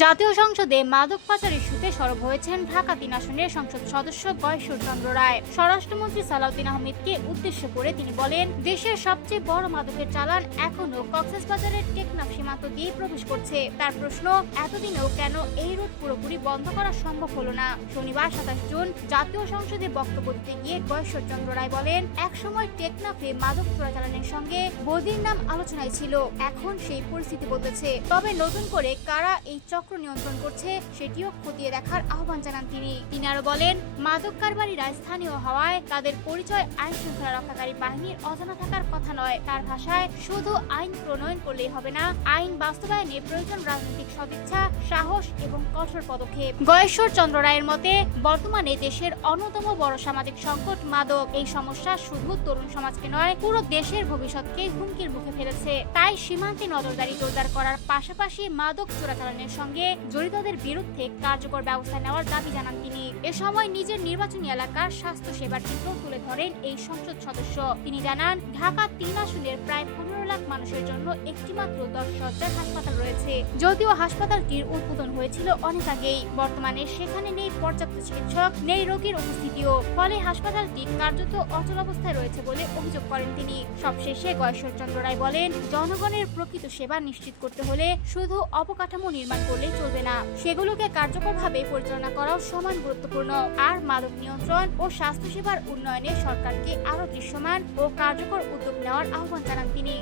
জাতীয় সংসদে মাদক পাচার ইস্যুতে সরব হয়েছেন ঢাকা ৩ আসনের সংসদ সদস্য গয়েশ্বর চন্দ্র রায়। স্বরাষ্ট্রমন্ত্রী সালাউদ্দিন আহমেদকে উদ্দেশ্য করে তিনি বলেন, দেশের সবচেয়ে বড় মাদকের চালান এখনো কক্সবাজারের টেকনাফ সীমান্ত দিয়ে প্রবেশ করছে। তার প্রশ্ন, এতদিনেও কেন এই রুট পুরোপুরি বন্ধ করা সম্ভব হলো না। শনিবার ২৭ জুন জাতীয় সংসদে বক্তব্য দিতে গিয়ে গয়েশ্বর চন্দ্র রায় বলেন, একসময় টেকনাফে মাদক চোরাচালানের সঙ্গে বদির নাম আলোচনায় ছিল, এখন সেই পরিস্থিতি বদলেছে। তবে নতুন করে কারা এই চক্র নিয়ন্ত্রণ করছে সেটিও খতিয়ে দেখার আহ্বান জানান তিনি আরো বলেন, মাদক কারবারিরা স্থানীয় হওয়ায় তাদের পরিচয় আইন শৃঙ্খলা রক্ষাকারী বাহিনীর অজানা থাকার কথা নয়। তার ভাষায়, শুধু আইন প্রণয়ন করলেই হবে না, আইন বাস্তবায়নে প্রয়োজন রাজনৈতিক সদিচ্ছা, সাহস এবং কঠোর পদক্ষেপ। গয়েশ্বর চন্দ্র রায়ের মতে, বর্তমানে দেশের অন্যতম বড় সামাজিক সংকট মাদক। এই সমস্যা শুধু তরুণ সমাজকে নয়, পুরো দেশের ভবিষ্যৎকে হুমকির মুখে ফেলেছে। তাই সীমান্তে নজরদারি জোরদার করার পাশাপাশি মাদক চোরাচালানের সঙ্গে জড়িতদের বিরুদ্ধে কার্যকর ব্যবস্থা নেওয়ার দাবি জানান তিনি। এ সময় নিজের নির্বাচনী এলাকার স্বাস্থ্য সেবার চিত্র তুলে ধরেন এই সংসদ সদস্য। তিনি জানান, ঢাকা ৩ আসনের প্রায় ১৫ লাখ মানুষের জন্য একটি মাত্র ১০ শয্যার হাসপাতাল রয়েছে। যদিও হাসপাতালটির উদ্বোধন হয়েছিল অনেক আগেই, বর্তমানে সেখানে নেই পর্যাপ্ত চিকিৎসক, নেই রোগীর উপস্থিতিও। ফলে হাসপাতালটি কার্যত অচল অবস্থায় রয়েছে বলে অভিযোগ করেন তিনি। সবশেষে গয়েশ্বর চন্দ্র রায় বলেন, জনগণের প্রকৃত সেবা নিশ্চিত করতে হলে শুধু অবকাঠামো নির্মাণ করলেই চলবে না, সেগুলোকে কার্যকরভাবে পরিচালনা করাও সমান গুরুত্বপূর্ণ। আর মাদক নিয়ন্ত্রণ ও স্বাস্থ্যসেবার উন্নয়নে সরকারকে আরো দৃশ্যমান ও কার্যকর উদ্যোগ নেওয়ার আহ্বান জানান তিনি।